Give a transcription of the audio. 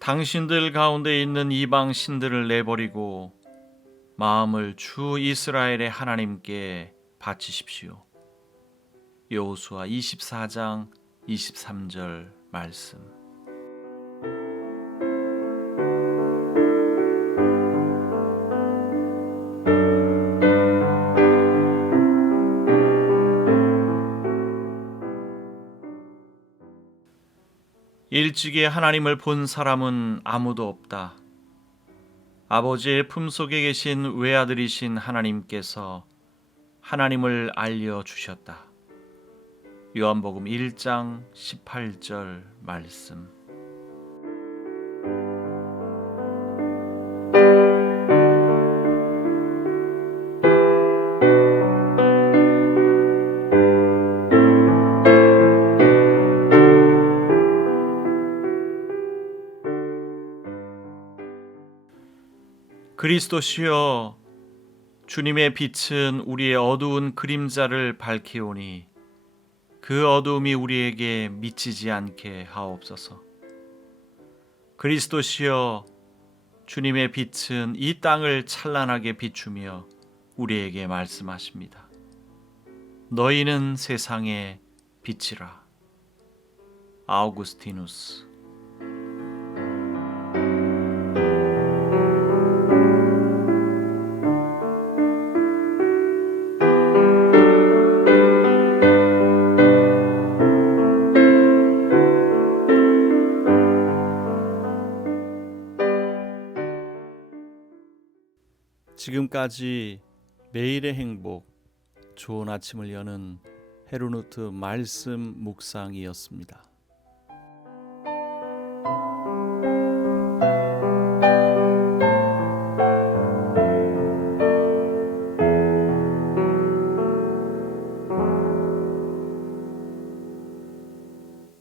당신들 가운데 있는 이방 신들을 내버리고 마음을 주 이스라엘의 하나님께 바치십시오. 여호수아 24장 23절 말씀. 일찍이 하나님을 본 사람은 아무도 없다. 아버지의 품속에 계신 외아들이신 하나님께서 하나님을 알려 주셨다. 요한복음 1장 18절 말씀. 그리스도시여 주님의 빛은 우리의 어두운 그림자를 밝히오니 그 어두움이 우리에게 미치지 않게 하옵소서. 그리스도시여 주님의 빛은 이 땅을 찬란하게 비추며 우리에게 말씀하십니다. 너희는 세상의 빛이라. 아우구스티누스 지금까지 매일의 행복, 좋은 아침을 여는 헤르노트 말씀 묵상이었습니다.